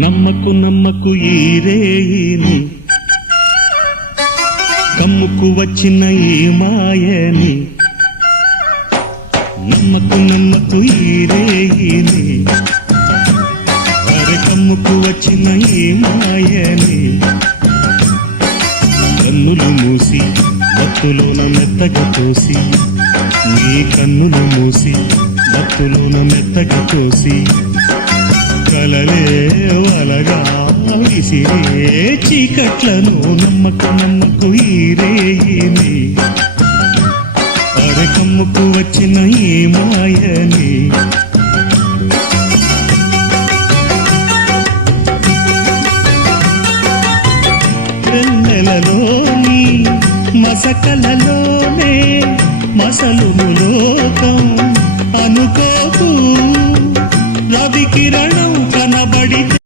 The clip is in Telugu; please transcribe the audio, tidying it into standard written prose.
నమ్మకు నమ్మకు ఈ రేయిని, కమ్ముకు వచ్చిన ఈ మాయని. నమ్మకు నమ్మకు ఈ రేయిని, అరే కమ్ముకు వచ్చిన ఈ మాయని. కన్నులు మూసి మత్తులోన మెత్తగా తోసి, నీ కన్నులు మూసి మత్తులోన మెత్తగా తోసి, కలలే వలగా విసిరే చీకట్లను. నమ్మకు నమ్మకు ఈ రేయిని, అరే కమ్ముకు వచ్చిన ఈ మాయని. వెన్నెలలోని మసకలలోనే మసలుము లోకం అనుకోకు. రవి కిరణం కనబడితే